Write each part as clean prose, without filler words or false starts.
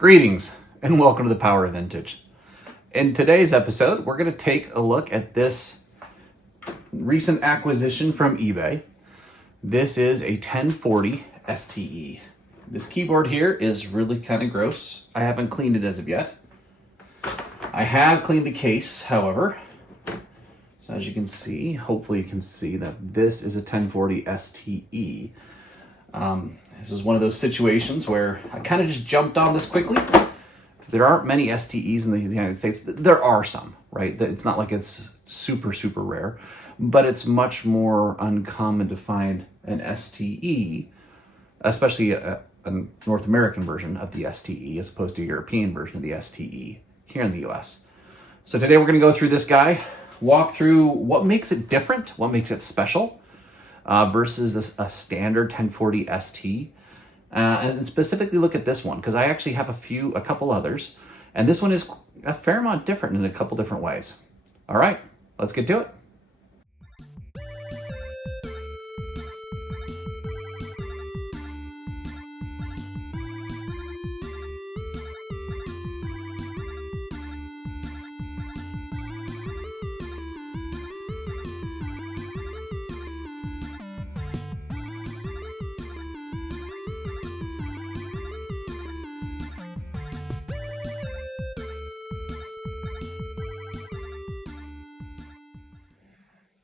Greetings and welcome to the Power of Vintage. In today's episode, we're going to take a look at this recent acquisition from eBay. This is a 1040 STE. This keyboard here is really kind of gross. I haven't cleaned it as of yet. I have cleaned the case, however. So as you can see, hopefully you can see that this is a 1040 STE. This is one of those situations where I kind of just jumped on this quickly. There aren't many STEs in the United States. There are some, right? It's not like it's super, super rare, but it's much more uncommon to find an STE, especially a North American version of the STE as opposed to a European version of the STE here in the US. So today we're going to go through this guy, walk through what makes it different, what makes it special, versus a standard 1040 ST, and specifically look at this one because I actually have a couple others, and this one is a fair amount different in a couple different ways. All right, let's get to it.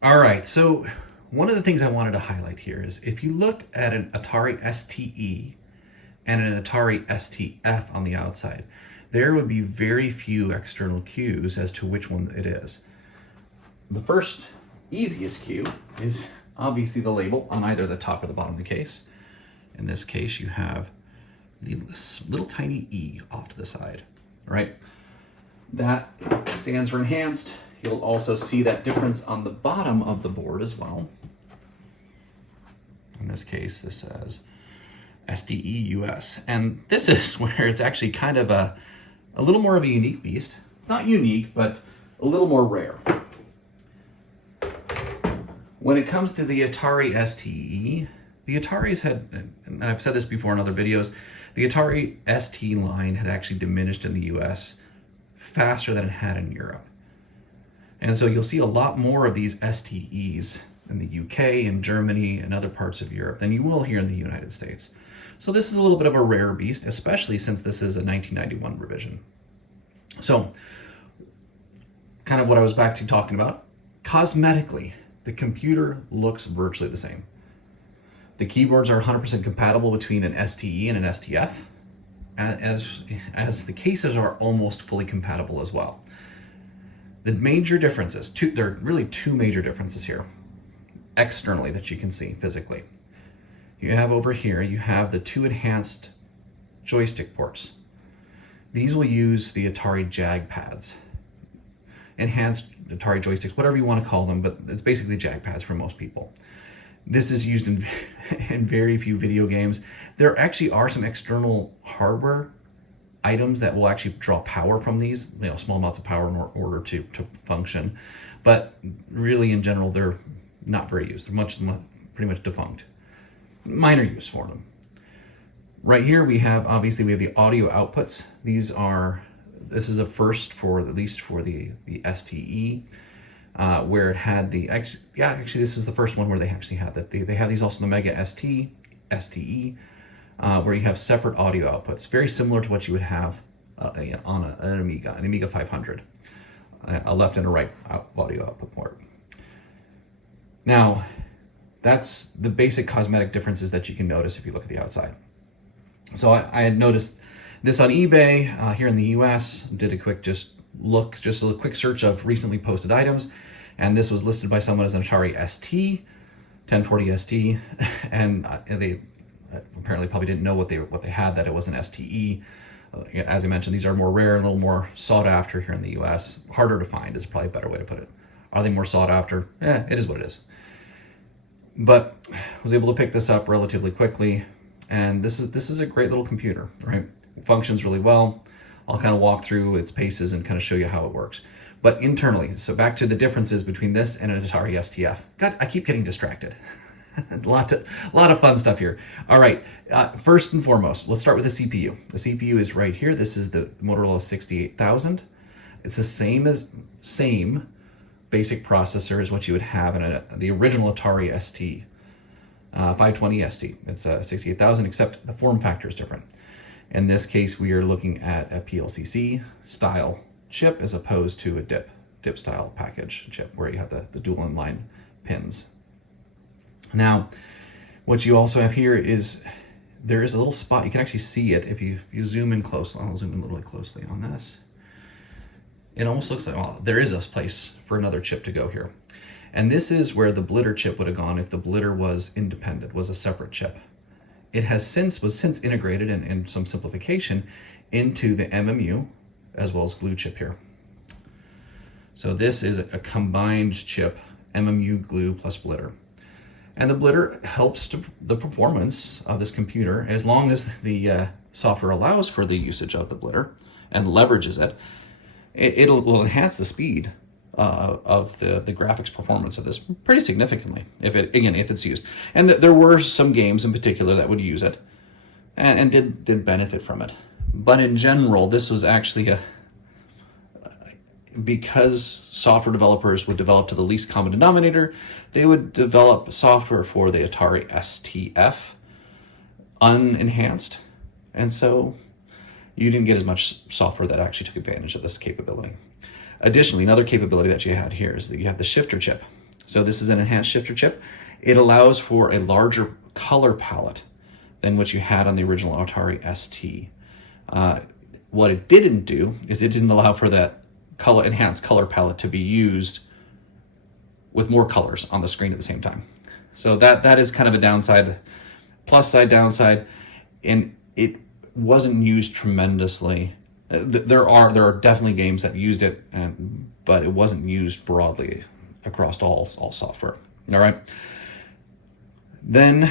All right, so one of the things I wanted to highlight here is if you looked at an Atari STE and an Atari STF on the outside, there would be very few external cues as to which one it is. The first easiest cue is obviously the label on either the top or the bottom of the case. In this case, you have this little tiny E off to the side, right? That stands for enhanced. You'll also see that difference on the bottom of the board as well. In this case, this says STE US. And this is where it's actually kind of a little more of a unique beast. Not unique, but a little more rare. When it comes to the Atari STE, the Ataris had, and I've said this before in other videos, the Atari ST line had actually diminished in the US faster than it had in Europe. And so you'll see a lot more of these STEs in the UK and Germany and other parts of Europe than you will here in the United States. So this is a little bit of a rare beast, especially since this is a 1991 revision. So kind of what I was back to talking about, cosmetically, the computer looks virtually the same. The keyboards are 100% compatible between an STE and an STF, as the cases are almost fully compatible as well. The major differences, there are really two major differences here, externally that you can see physically. You have over here, you have the two enhanced joystick ports. These will use the Atari JAG pads. Enhanced Atari joysticks, whatever you want to call them, but it's basically JAG pads for most people. This is used in very few video games. There actually are some external hardware items that will actually draw power from these, small amounts of power in order to function. But really, in general, they're not very used. They're pretty much defunct. Minor use for them. Right here, we have the audio outputs. This is a first at least for the STE, where it had actually this is the first one where they actually had that. They have these also in the Mega ST, STE, where you have separate audio outputs, very similar to what you would have on an Amiga 500, a left and a right audio output port. Now, that's the basic cosmetic differences that you can notice if you look at the outside. So I had noticed this on eBay here in the US, did a quick quick search of recently posted items, and this was listed by someone as an Atari ST, 1040 ST, and they apparently probably didn't know what they had, that it was an STE. As I mentioned, these are more rare and a little more sought after here in the US. Harder to find is probably a better way to put it. Are they more sought after? It is what it is. But I was able to pick this up relatively quickly, and this is a great little computer, right? It functions really well. I'll kind of walk through its paces and kind of show you how it works. But internally, so back to the differences between this and an Atari STF. God, I keep getting distracted. A lot of fun stuff here. All right, first and foremost, let's start with the CPU. The CPU is right here. This is the Motorola 68000. It's the same basic processor as what you would have in the original Atari STE, 520 ST. It's a 68000, except the form factor is different. In this case, we are looking at a PLCC style chip as opposed to a DIP style package chip where you have the dual inline pins. Now, what you also have here is there is a little spot. You can actually see it if you zoom in closely. I'll zoom in a little bit closely on this. It almost looks like, well, there is a place for another chip to go here. And this is where the blitter chip would have gone if the blitter was independent, was a separate chip. It was since integrated in some simplification into the MMU as well as glue chip here. So this is a combined chip, MMU glue plus blitter. And the blitter helps the performance of this computer as long as the software allows for the usage of the blitter and leverages it. It will enhance the speed of the graphics performance of this pretty significantly if it's used. And there were some games in particular that would use it and did benefit from it. But in general, this was actually because software developers would develop to the least common denominator, they would develop software for the Atari STE unenhanced. And so you didn't get as much software that actually took advantage of this capability. Additionally, another capability that you had here is that you have the shifter chip. So this is an enhanced shifter chip. It allows for a larger color palette than what you had on the original Atari ST. What it didn't do is it didn't allow for that enhanced color palette to be used with more colors on the screen at the same time. So that is kind of a downside, plus side, downside, and it wasn't used tremendously. There are definitely games that used it, but it wasn't used broadly across all software. All right. Then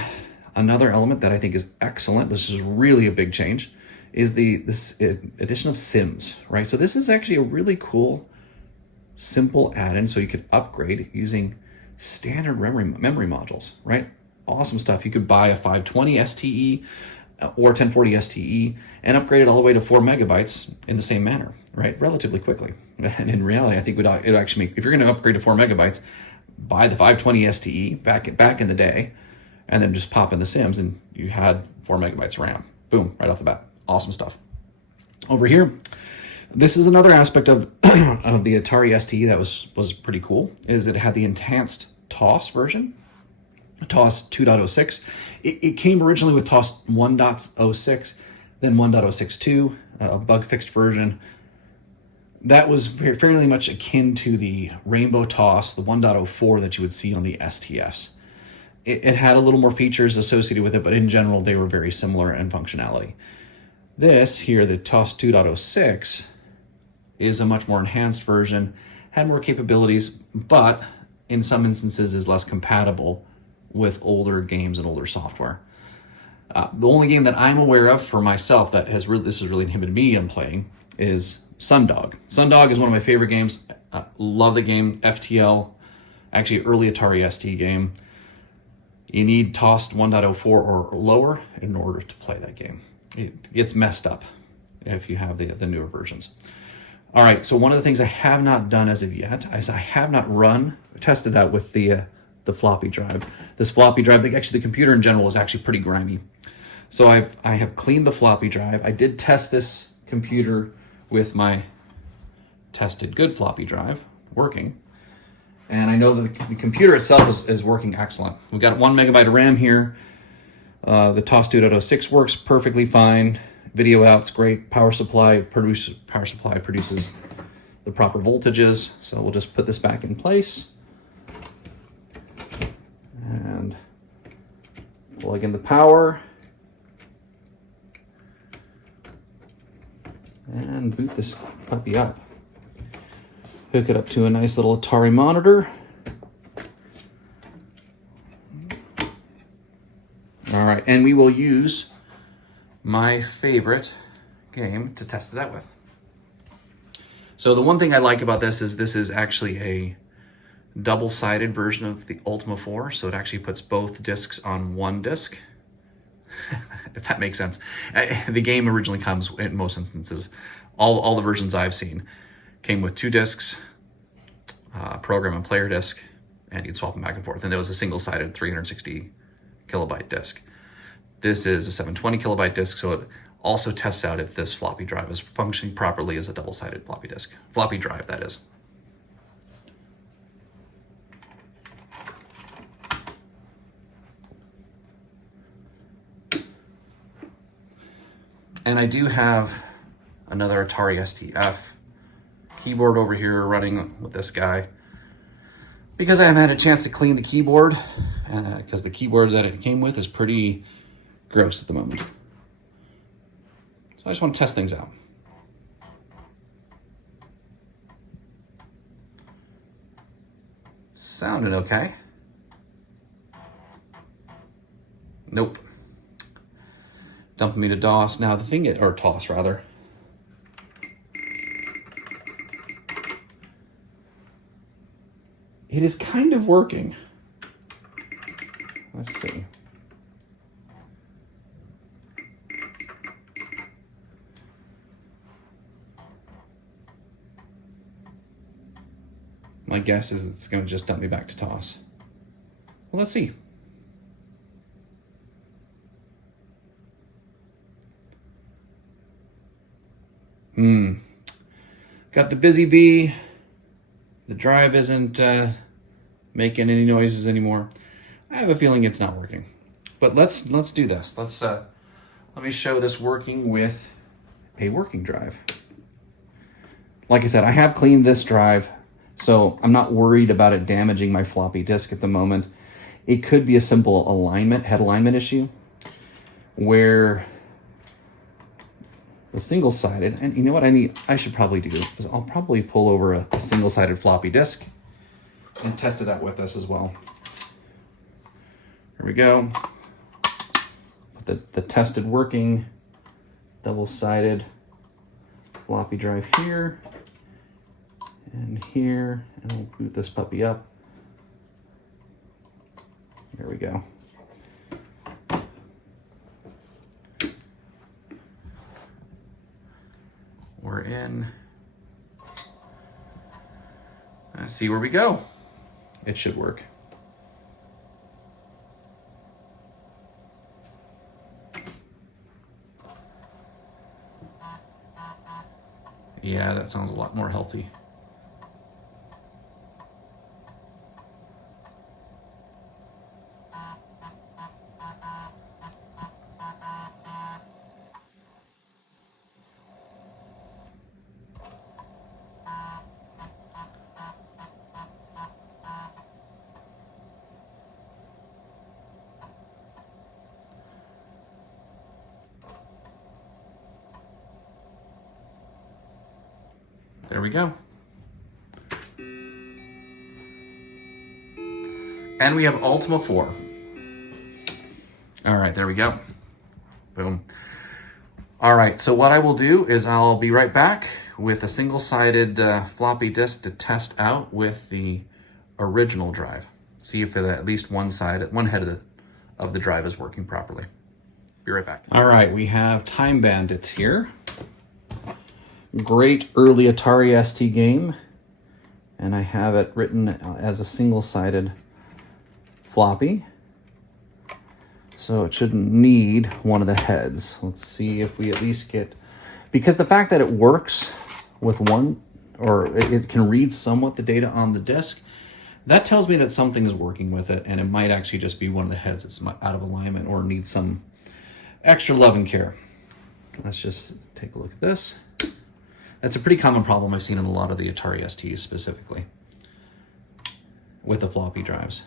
another element that I think is excellent, this is really a big change, is this addition of Sims, right? So this is actually a really cool, simple add-in so you could upgrade using standard memory modules, right? Awesome stuff. You could buy a 520 STE or 1040 STE and upgrade it all the way to 4 megabytes in the same manner, right? Relatively quickly. And in reality, I think it would actually make, if you're going to upgrade to 4 megabytes, buy the 520 STE back in the day, and then just pop in the Sims and you had 4 megabytes of RAM. Boom, right off the bat. Awesome stuff. Over here, this is another aspect of the Atari STE that was pretty cool, is it had the enhanced TOS version, TOS 2.06. It came originally with TOS 1.06, then 1.062, a bug-fixed version. That was fairly much akin to the Rainbow TOS, the 1.04 that you would see on the STFs. It had a little more features associated with it, but in general, they were very similar in functionality. This here, the TOS 2.06, is a much more enhanced version, had more capabilities, but in some instances is less compatible with older games and older software. The only game that I'm aware of for myself that this has really inhibited me in playing is Sundog. Sundog is one of my favorite games. Love the game. FTL, actually early Atari ST game. You need TOS 1.04 or lower in order to play that game. It gets messed up if you have the newer versions. All right, so one of the things I have not done as of yet is I have not tested that with the floppy drive. This floppy drive, actually the computer in general is actually pretty grimy. So I have cleaned the floppy drive. I did test this computer with my tested good floppy drive working. And I know that the computer itself is working excellent. We've got 1 megabyte of RAM here. The TOS 2.06 works perfectly fine. Video out's great. Power supply produces the proper voltages. So we'll just put this back in place and plug in the power and boot this puppy up. Hook it up to a nice little Atari monitor. All right, and we will use my favorite game to test it out with. So the one thing I like about this is actually double-sided version of the Ultima 4, so it actually puts both discs on one disc, if that makes sense. The game originally comes, in most instances, all the versions I've seen, came with 2 discs, program and player disc, and you'd swap them back and forth. And there was a single-sided 360 kilobyte disc. This is a 720 kilobyte disc, so it also tests out if this floppy drive is functioning properly as a double-sided floppy disk. Floppy drive, that is. And I do have another Atari STE keyboard over here running with this guy, because I haven't had a chance to clean the keyboard, because the keyboard that it came with is pretty gross at the moment. So I just want to test things out. Sounded okay. Nope. Dumping me to DOS. Now the thing, or TOS rather. It is kind of working. Let's see. My guess is it's going to just dump me back to TOS. Well, let's see. Got the busy bee. The drive isn't making any noises anymore. I have a feeling it's not working. But let's do this. Let me show this working with a working drive. Like I said, I have cleaned this drive, so I'm not worried about it damaging my floppy disk at the moment. It could be a simple head alignment issue, where the single-sided, and you know what I should probably do is I'll probably pull over a single-sided floppy disk and test it out with this as well. Here we go. Put the tested working double-sided floppy drive here and here, and we'll boot this puppy up. There we go. We're in. Let's see where we go. It should work. Yeah, that sounds a lot more healthy. There we go. And we have Ultima 4. All right, there we go. Boom. All right, so what I will do is I'll be right back with a single-sided floppy disk to test out with the original drive. See if at least one head of the drive is working properly. Be right back. All right, we have Time Bandits here. Great early Atari ST game, and I have it written as a single-sided floppy, so it shouldn't need one of the heads. Let's see if we at least get, because the fact that it works with one, or it can read somewhat the data on the disk, that tells me that something is working with it, and it might actually just be one of the heads that's out of alignment or needs some extra love and care. Let's just take a look at this. That's a pretty common problem I've seen in a lot of the Atari STs specifically with the floppy drives.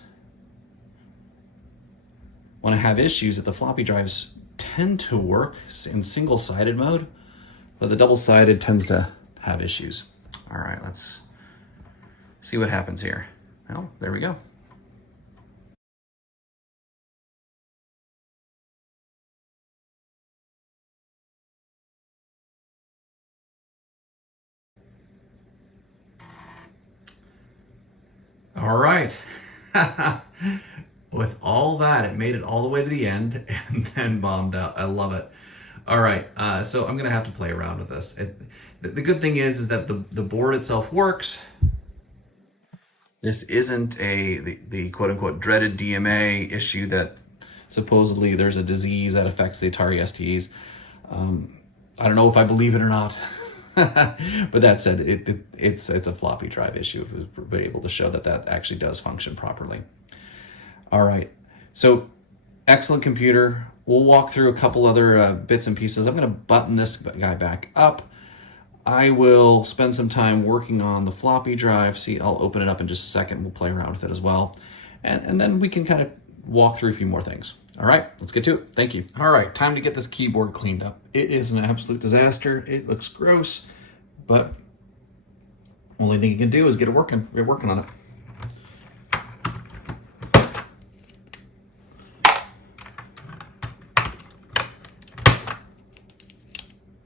When I have issues that the floppy drives tend to work in single-sided mode, but the double-sided tends to have issues. All right, let's see what happens here. Well, there we go. All All right. With all that, it made it all the way to the end and then bombed out. I love it. All right, so I'm gonna have to play around with this. The good thing is that the board itself works. This isn't the quote unquote dreaded DMA issue that supposedly there's a disease that affects the Atari STEs. I don't know if I believe it or not. But that said, it's a floppy drive issue if we're able to show that actually does function properly. All right, so excellent computer. We'll walk through a couple other bits and pieces. I'm going to button this guy back up. I will spend some time working on the floppy drive. See, I'll open it up in just a second. We'll play around with it as well. And then we can kind of walk through a few more things. All right, let's get to it. Thank you. All right, time to get this keyboard cleaned up. It is an absolute disaster. It looks gross, but only thing you can do is get it working. We're working on it.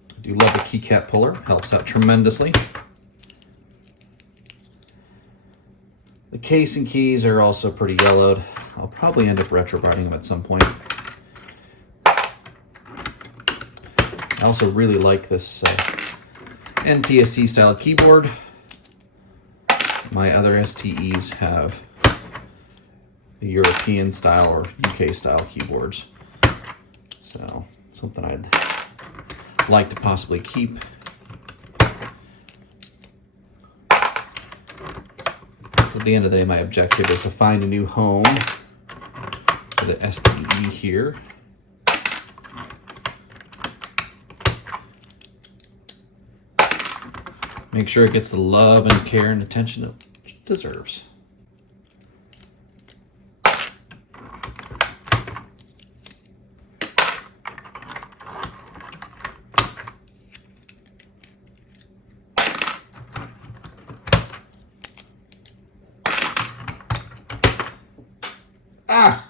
I do love the keycap puller, helps out tremendously. The case and keys are also pretty yellowed. I'll probably end up retrowriting them at some point. I also really like this NTSC style keyboard. My other STEs have the European style or UK style keyboards. So something I'd like to possibly keep. So at the end of the day, my objective is to find a new home for the STE here. Make sure it gets the love and care and attention it deserves. Ah!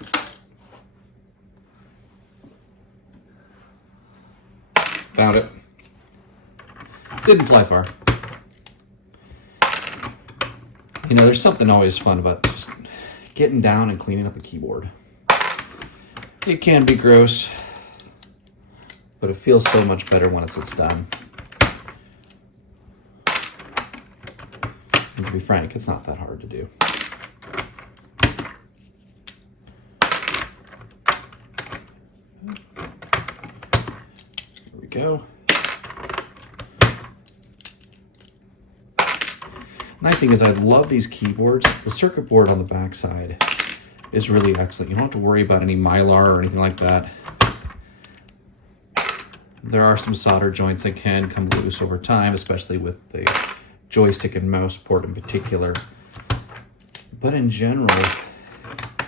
Found it. Didn't fly far. You know, there's something always fun about just getting down and cleaning up a keyboard. It can be gross, but it feels so much better when it's done. And to be frank, it's not that hard to do. There we go. Nice thing is I love these keyboards. The circuit board on the back side is really excellent. You don't have to worry about any mylar or anything like that. There are some solder joints that can come loose over time, especially with the joystick and mouse port in particular. But in general,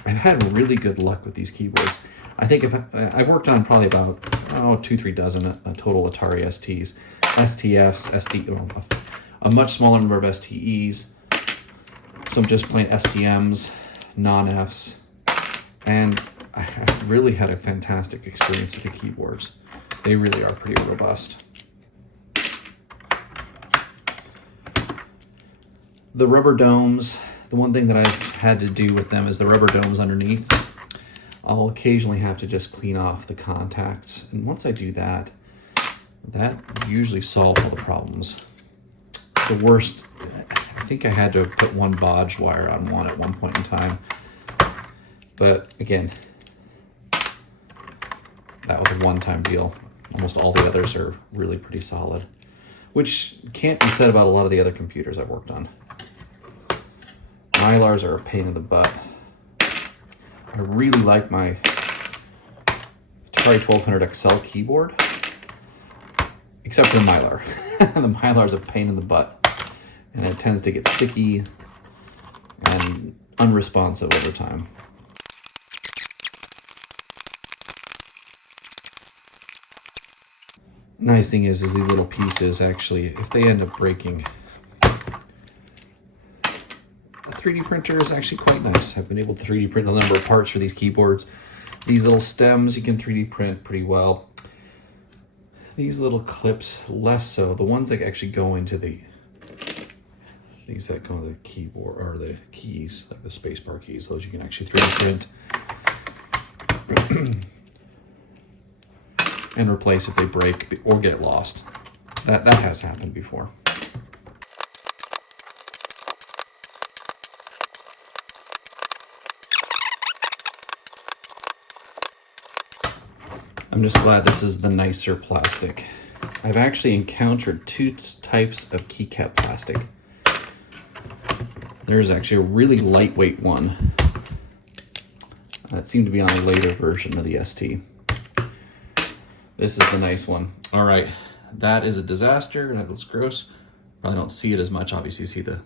I've had really good luck with these keyboards. I think I've worked on probably about 2-3 dozen total Atari STs, STFs, a much smaller number of STEs, some just plain STMs, non-Fs, and I've really had a fantastic experience with the keyboards. They really are pretty robust. The rubber domes, the one thing that I've had to do with them is the rubber domes underneath. I'll occasionally have to just clean off the contacts, and once I do that, that usually solves all the problems. The worst, I think I had to put one bodged wire on one at one point in time. But again, that was a one-time deal. Almost all the others are really pretty solid, which can't be said about a lot of the other computers I've worked on. Mylars are a pain in the butt. I really like my Atari 1200 XL keyboard, except for the Mylar. The Mylar is a pain in the butt, and it tends to get sticky and unresponsive over time. Nice thing is these little pieces actually, if they end up breaking, a 3D printer is actually quite nice. I've been able to 3D print a number of parts for these keyboards. These little stems you can 3D print pretty well. These little clips, less so. The ones that actually go into the these that go with the keyboard, or the keys, like the spacebar keys, those you can actually throw the print and replace if they break or get lost. That has happened before. I'm just glad this is the nicer plastic. I've actually encountered two types of keycap plastic. There's actually a really lightweight one that seemed to be on a later version of the ST. This is the nice one. All right, that is a disaster. That looks gross. Probably don't see it as much. Obviously, you see the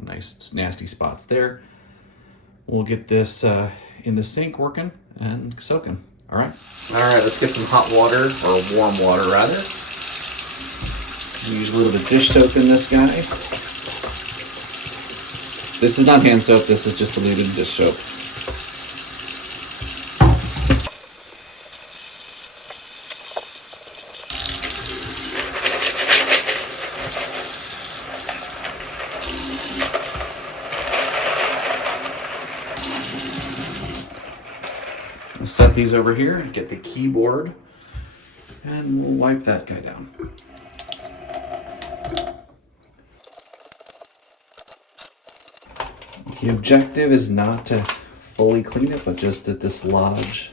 nice nasty spots there. We'll get this in the sink working and soaking. All right, let's get some hot water, or warm water rather. Use a little bit of dish soap in this guy. This is not hand soap, this is just diluted dish soap. We'll set these over here and get the keyboard, and we'll wipe that guy down. The objective is not to fully clean it, but just to dislodge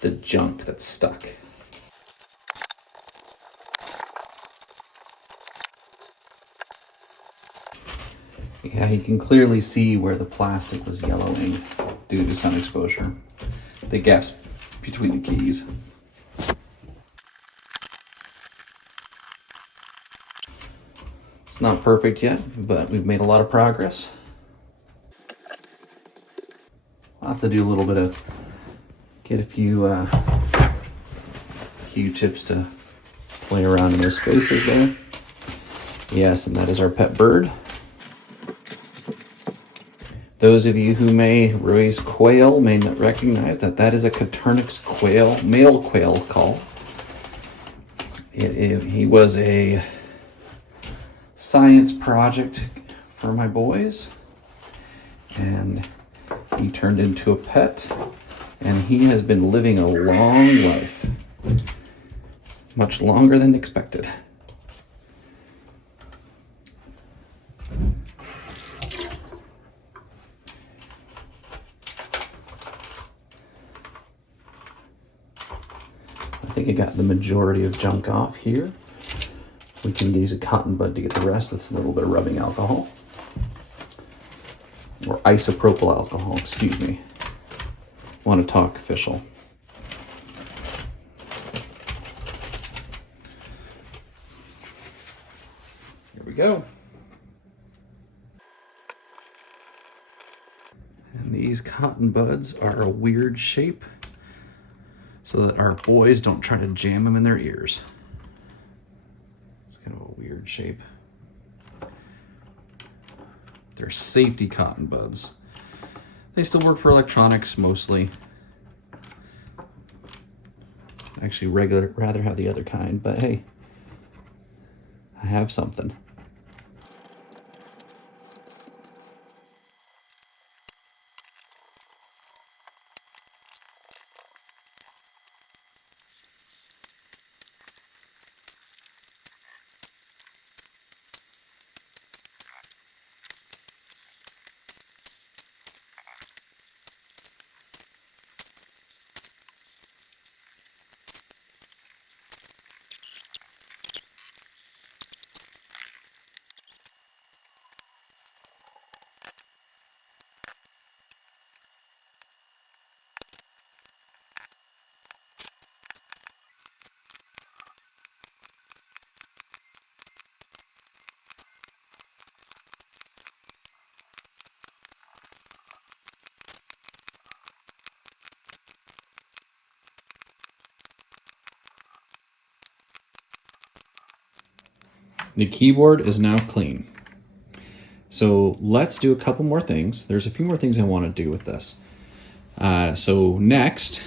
the junk that's stuck. Yeah, you can clearly see where the plastic was yellowing due to sun exposure. The gaps between the keys. It's not perfect yet, but we've made a lot of progress. I'll have to do a little bit of, get a few Q-tips to play around in those spaces there. Yes, and that is our pet bird. Those of you who may raise quail may not recognize that that is a Coturnix quail, male quail call. He was a science project for my boys, and he turned into a pet, and he has been living a long life, much longer than expected. I think I got the majority of junk off here. We can use a cotton bud to get the rest with a little bit of rubbing alcohol. Or isopropyl alcohol, excuse me. Want to talk official. Here we go. And these cotton buds are a weird shape so that our boys don't try to jam them in their ears. It's kind of a weird shape. They're safety cotton buds. They still work for electronics mostly. Actually, rather have the other kind, but hey, I have something. The keyboard is now clean. So let's do a couple more things. There's a few more things I want to do with this. So next,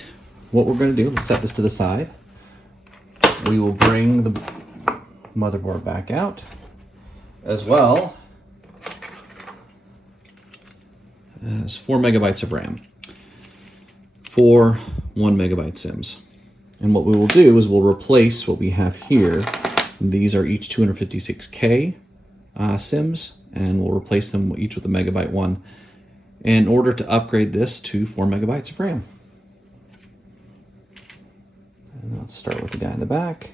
what we're going to do, let's set this to the side. We will bring the motherboard back out. As well, has 4 megabytes of RAM for 1 megabyte sims. And what we will do is we'll replace what we have here. These are each 256K sims, and we'll replace them each with a megabyte one in order to upgrade this to 4 megabytes of RAM. And let's start with the guy in the back.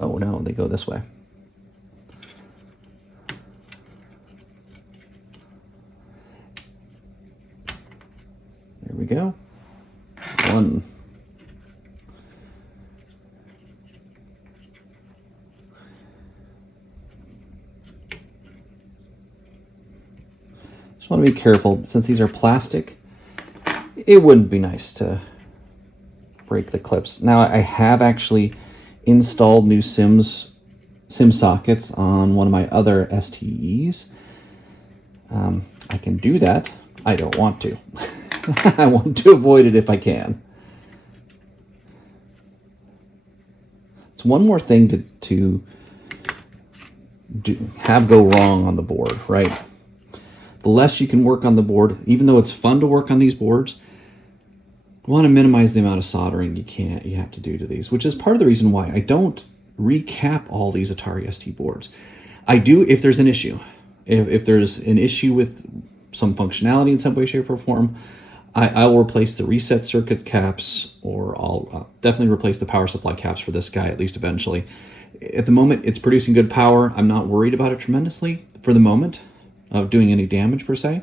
Oh no, they go this way. There we go. One. Just want to be careful, since these are plastic, it wouldn't be nice to break the clips. Now, I have actually installed new sim sockets on one of my other STEs. I can do that. I don't want to. I want to avoid it if I can. It's one more thing to have go wrong on the board, right? The less you can work on the board, even though it's fun to work on these boards, you want to minimize the amount of soldering you have to do to these, which is part of the reason why I don't recap all these Atari ST boards. I do if there's an issue. If there's an issue with some functionality in some way, shape, or form, I will replace the reset circuit caps, or I'll definitely replace the power supply caps for this guy, at least eventually. At the moment, it's producing good power. I'm not worried about it tremendously for the moment of doing any damage per se.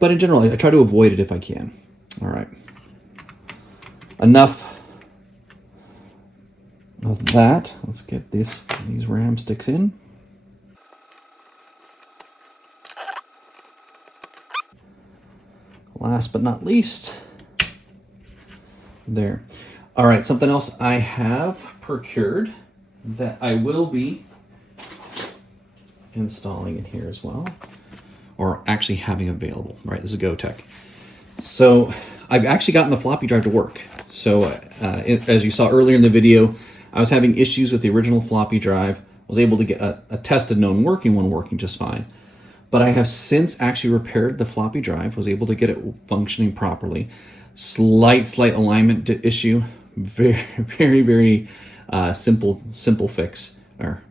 But in general, I try to avoid it if I can. All right. Enough of that. Let's get these RAM sticks in. Last but not least, there. All right, something else I have procured that I will be installing in here as well, or actually having available, right? This is Gotek. So I've actually gotten the floppy drive to work. So as you saw earlier in the video, I was having issues with the original floppy drive. I was able to get a tested known working one working just fine. But I have since actually repaired the floppy drive, was able to get it functioning properly. Slight alignment issue. Very simple fix, or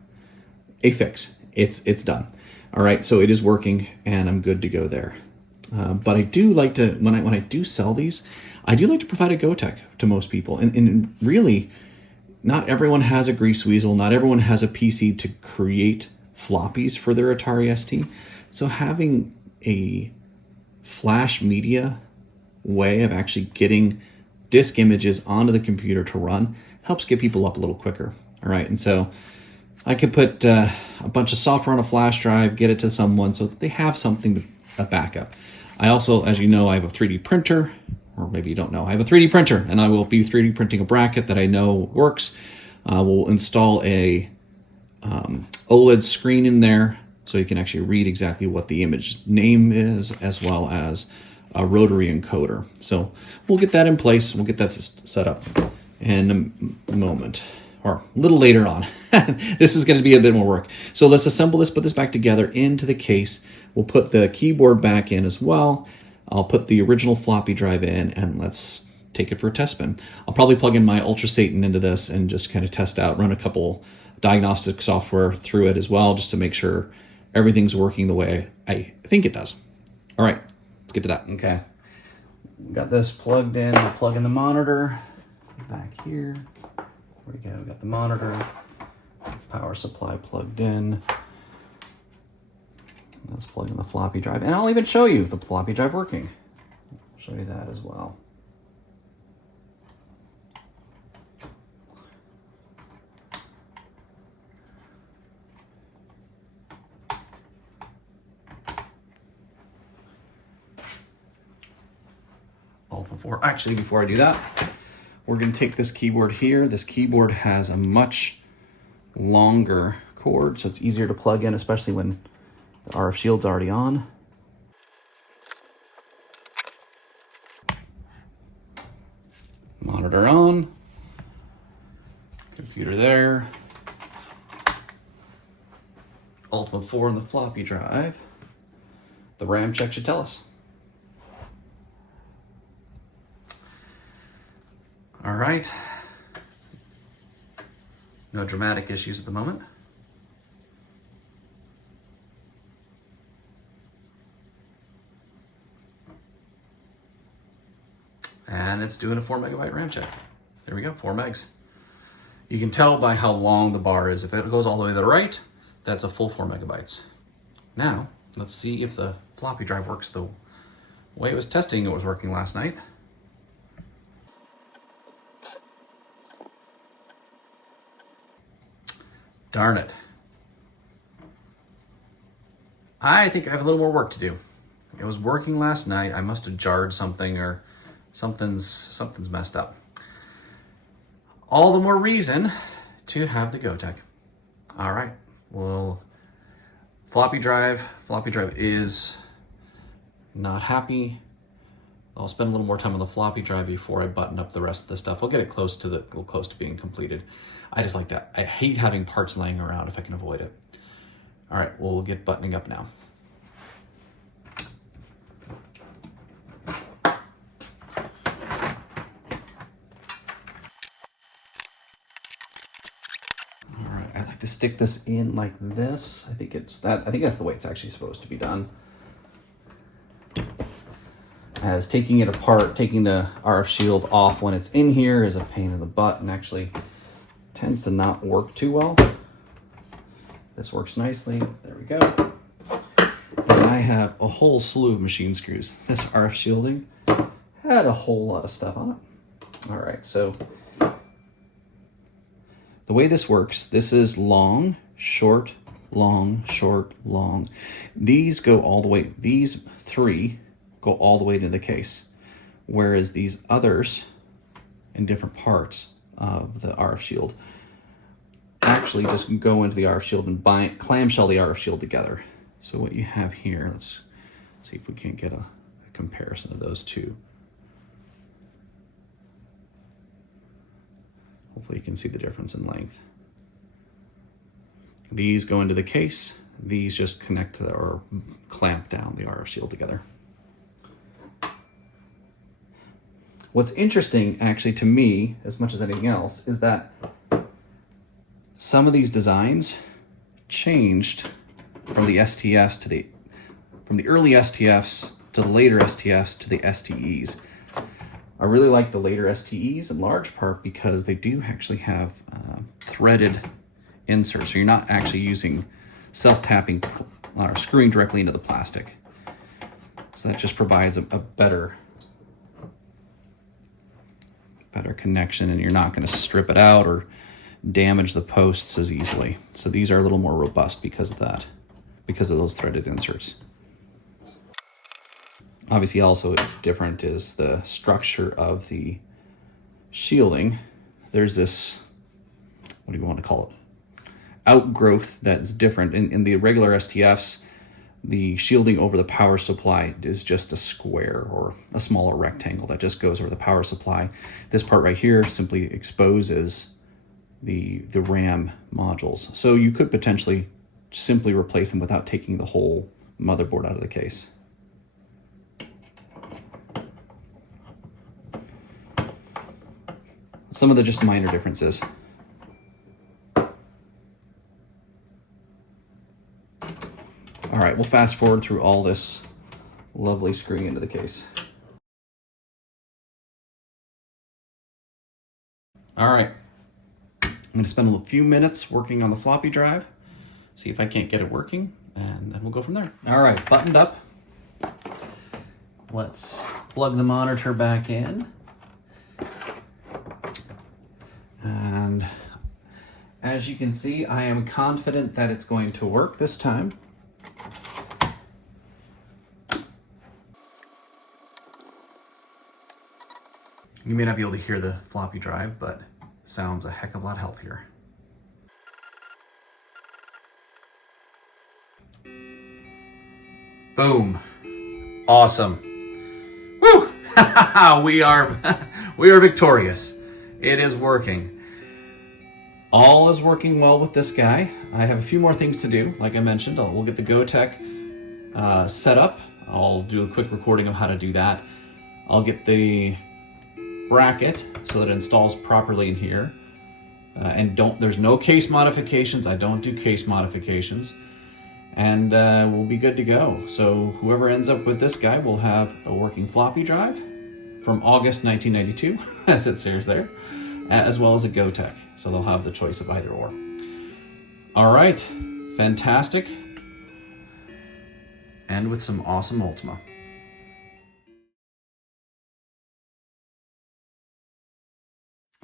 a fix. It's done. All right, so it is working, and I'm good to go there. But I do like to, when I do sell these, I do like to provide a Gotek to most people. And really, not everyone has a grease weasel. Not everyone has a PC to create floppies for their Atari ST. So having a flash media way of actually getting disk images onto the computer to run helps get people up a little quicker. All right, and so I could put a bunch of software on a flash drive, get it to someone so that they have something, a backup. I also, as you know, I have a 3D printer, or maybe you don't know, I have a 3D printer, and I will be 3D printing a bracket that I know works. We'll install a OLED screen in there, so you can actually read exactly what the image name is, as well as a rotary encoder. So we'll get that in place. We'll get that set up in a moment, or a little later on. This is going to be a bit more work. So let's assemble this, put this back together into the case. We'll put the keyboard back in as well. I'll put the original floppy drive in, and let's take it for a test spin. I'll probably plug in my Ultra Satan into this and just kind of test out, run a couple diagnostic software through it as well, just to make sure everything's working the way I think it does. All right, let's get to that. Okay, got this plugged in. I'll plug in the monitor back here. There we go, we got the monitor, power supply plugged in. Let's plug in the floppy drive, and I'll even show you the floppy drive working. I'll show you that as well. Before I do that, we're going to take this keyboard here. This keyboard has a much longer cord, so it's easier to plug in, especially when the RF shield's already on. Monitor on. Computer there. Ultima 4 on the floppy drive, the RAM check should tell us. All right. No dramatic issues at the moment. And it's doing a 4 megabyte RAM check. There we go, 4 megs. You can tell by how long the bar is. If it goes all the way to the right, that's a full 4 megabytes. Now, let's see if the floppy drive works the way it was testing it was working last night. Darn it. I think I have a little more work to do. It was working last night. I must have jarred something or something's messed up. All the more reason to have the Gotek. All right, well, floppy drive is not happy. I'll spend a little more time on the floppy drive before I button up the rest of the stuff. We'll get it close to being completed. I just like that. I hate having parts laying around if I can avoid it. All right, we'll get buttoning up now. To stick this in like this. I think that's the way it's actually supposed to be done. As taking it apart, taking the RF shield off when it's in here is a pain in the butt and actually tends to not work too well. This works nicely. There we go. And I have a whole slew of machine screws. This RF shielding had a whole lot of stuff on it. All right, so the way this works, this is long, short, long, short, long. These go all the way, these three go all the way into the case, whereas these others in different parts of the RF shield actually just go into the RF shield and clamshell the RF shield together. So what you have here, let's see if we can't get a comparison of those two. Hopefully you can see the difference in length. These go into the case. These just connect to or clamp down the RF shield together. What's interesting, actually, to me, as much as anything else, is that some of these designs changed from the STFs from the early STFs to the later STFs to the STEs. I really like the later STEs in large part because they do actually have threaded inserts. So you're not actually using self-tapping or screwing directly into the plastic. So that just provides a better connection, and you're not going to strip it out or damage the posts as easily. So these are a little more robust because of that, because of those threaded inserts. Obviously, also different is the structure of the shielding. There's this, what do you want to call it? Outgrowth that's different. In the regular STFs, the shielding over the power supply is just a square or a smaller rectangle that just goes over the power supply. This part right here simply exposes the RAM modules. So you could potentially simply replace them without taking the whole motherboard out of the case. Some of the just minor differences. All right, we'll fast forward through all this lovely screwing into the case. All right, I'm gonna spend a few minutes working on the floppy drive, see if I can't get it working, and then we'll go from there. All right, buttoned up. Let's plug the monitor back in. And as you can see, I am confident that it's going to work this time. You may not be able to hear the floppy drive, but it sounds a heck of a lot healthier. Boom. Awesome. Woo! we are victorious. It is working. All is working well with this guy. I have a few more things to do. Like I mentioned, we'll get the Gotek set up. I'll do a quick recording of how to do that. I'll get the bracket so that it installs properly in here. There's no case modifications. I don't do case modifications. And we'll be good to go. So whoever ends up with this guy will have a working floppy drive from August 1992, as it says there, as well as a Gotek. So they'll have the choice of either or. All right, fantastic. And with some awesome Ultima.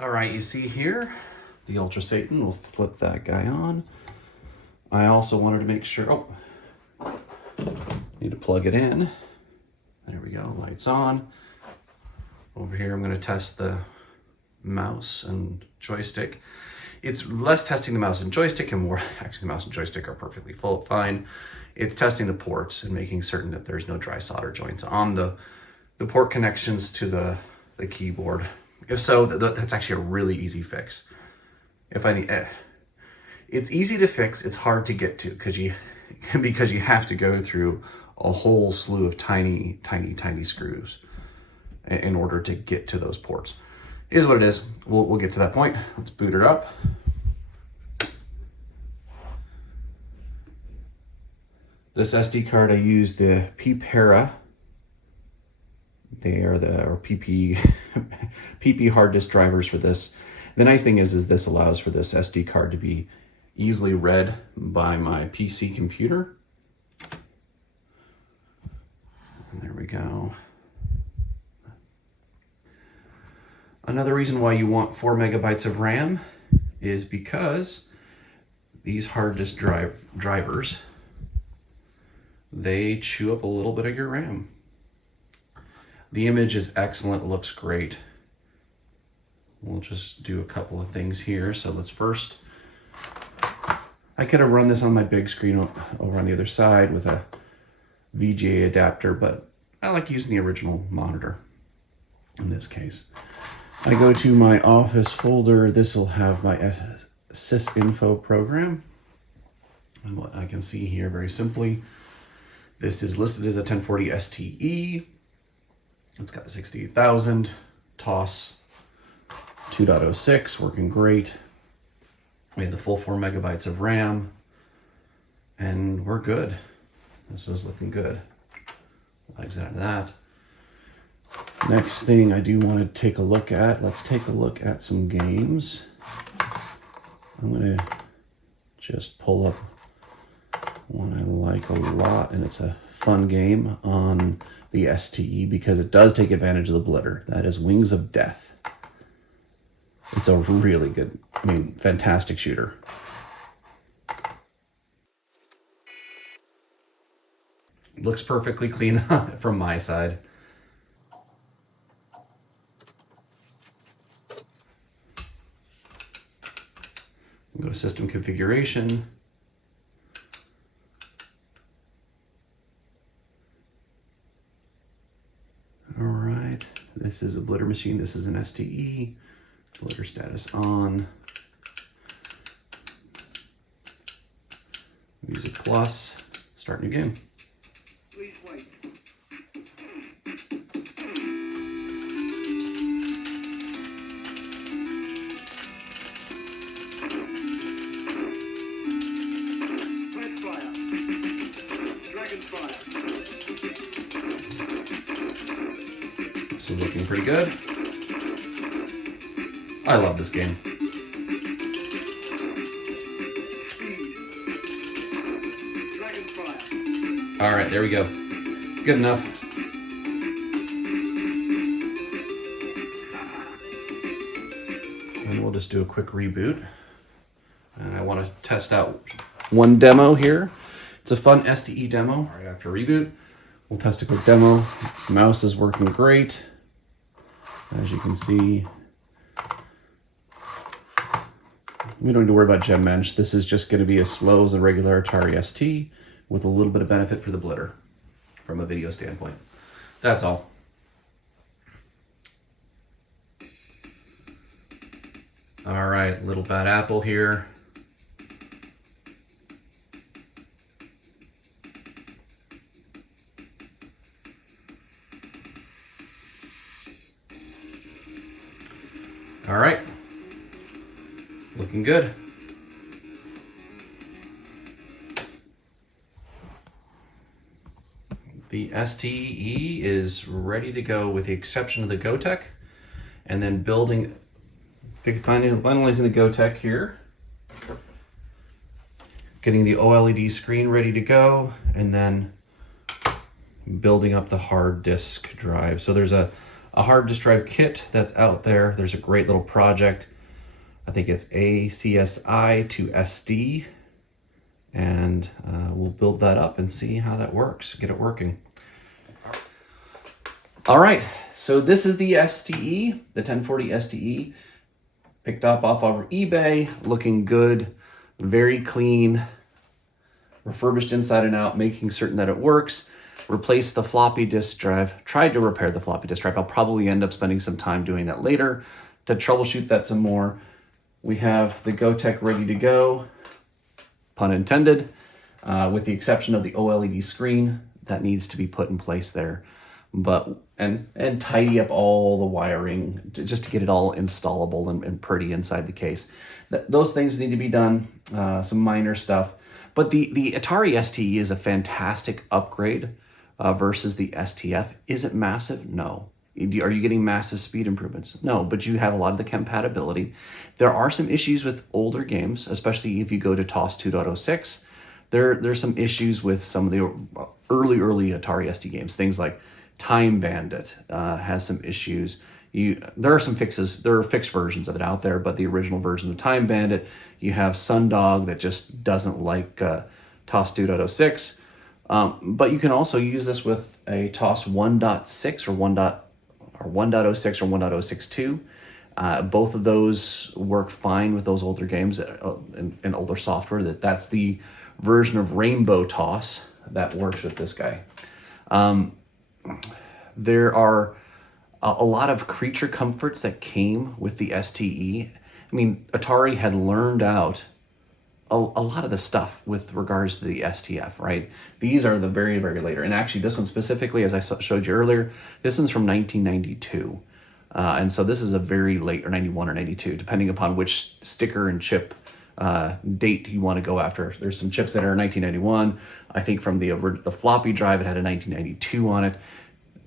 All right, you see here, the Ultra Satan. We'll flip that guy on. I also wanted to make sure, need to plug it in. There we go, lights on. Over here, I'm gonna test the mouse and joystick. It's less testing the mouse and joystick and more, actually the mouse and joystick are perfectly fine. It's testing the ports and making certain that there's no dry solder joints on the port connections to the keyboard. If so, that's actually a really easy fix. If I need, it's easy to fix, it's hard to get to because you have to go through a whole slew of tiny screws in order to get to those ports. Is what it is. We'll get to that point. Let's boot it up. This SD card, I use the P-Para. They are PP hard disk drivers for this. The nice thing is this allows for this SD card to be easily read by my PC computer. And there we go. Another reason why you want 4 megabytes of RAM is because these hard disk drivers, they chew up a little bit of your RAM. The image is excellent, looks great. We'll just do a couple of things here. So let's first, I could have run this on my big screen over on the other side with a VGA adapter, but I like using the original monitor in this case. I go to my office folder. This will have my sysinfo program. And what I can see here very simply, this is listed as a 1040 STE. It's got the 68,000 TOS 2.06, working great. We have the full 4 megabytes of RAM, and we're good. This is looking good. Exit out of that. Next thing I do want to take a look at, let's take a look at some games. I'm going to just pull up one I like a lot, and it's a fun game on the STE because it does take advantage of the blitter. That is Wings of Death. It's a really good, fantastic shooter. Looks perfectly clean from my side. Go to system configuration. All right, this is a blitter machine. This is an STE. Blitter status on. Music plus. Start new game. Please wait. This is looking pretty good. I love this game. All right, there we go. Good enough. And we'll just do a quick reboot. And I want to test out one demo here. It's a fun STE demo. All right, after reboot, we'll test a quick demo. The mouse is working great. As you can see, we don't need to worry about gem bench. This is just going to be as slow as a regular Atari ST with a little bit of benefit for the blitter from a video standpoint. That's all. All right, little bad apple here. All right, looking good. The STE is ready to go with the exception of the Gotek, and then finalizing the Gotek here, getting the OLED screen ready to go, and then building up the hard disk drive. So there's a hard disk drive kit that's out there. There's a great little project. I think it's ACSI to SD. And we'll build that up and see how that works, get it working. All right, so this is the STE, the 1040 STE, picked up off of eBay, looking good, very clean, refurbished inside and out, making certain that it works. Replaced the floppy disk drive, tried to repair the floppy disk drive. I'll probably end up spending some time doing that later to troubleshoot that some more. We have the Gotek ready to go, pun intended, with the exception of the OLED screen that needs to be put in place there, and tidy up all the wiring just to get it all installable and pretty inside the case. Those things need to be done, some minor stuff. But the Atari STE is a fantastic upgrade versus the STF. Is it massive? No. Are you getting massive speed improvements? No, but you have a lot of the compatibility. There are some issues with older games, especially if you go to TOS 2.06. There's some issues with some of the early Atari ST games. Things like Time Bandit has some issues. There are some fixes. There are fixed versions of it out there, but the original version of Time Bandit, you have Sundog that just doesn't like TOS 2.06. But you can also use this with a TOS 1.6 or 1.06 or 1.062. Both of those work fine with those older games and older software. That's the version of Rainbow TOS that works with this guy. There are a lot of creature comforts that came with the STE. I mean, Atari had learned out a lot of the stuff with regards to the STF, right? These are the very, very later. And actually this one specifically, as I showed you earlier, this one's from 1992. And so this is a very late, or 91 or 92, depending upon which sticker and chip date you want to go after. There's some chips that are 1991. I think from the floppy drive, it had a 1992 on it.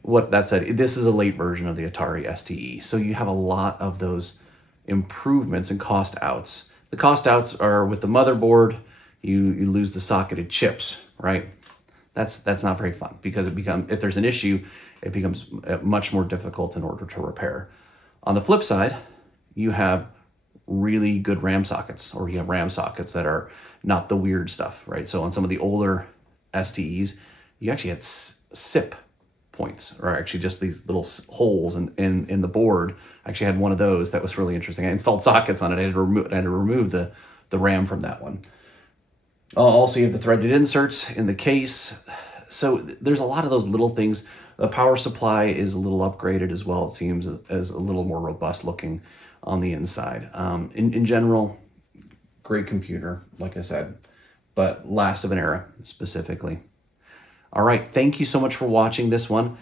What that said, this is a late version of the Atari STE. So you have a lot of those improvements and cost outs. The cost outs are with the motherboard, you lose the socketed chips, right? That's not very fun because if there's an issue, it becomes much more difficult in order to repair. On the flip side, you have really good RAM sockets, or you have RAM sockets that are not the weird stuff, right? So on some of the older STEs, you actually had SIP points, or actually just these little holes in the board. I actually had one of those that was really interesting. I installed sockets on it. I had to remove the RAM from that one. Also, you have the threaded inserts in the case. So there's a lot of those little things. The power supply is a little upgraded as well. It seems as a little more robust looking on the inside. In general, great computer, like I said, but last of an era specifically. All right, thank you so much for watching this one.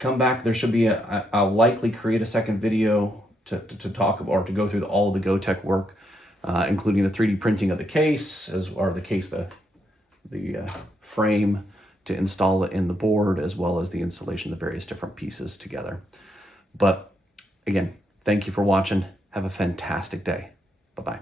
Come back. There should be I'll likely create a second video to talk about, or to go through all of the Gotek work, including the 3D printing of the case, the frame to install it in the board, as well as the installation of the various different pieces together. But again, thank you for watching. Have a fantastic day. Bye-bye.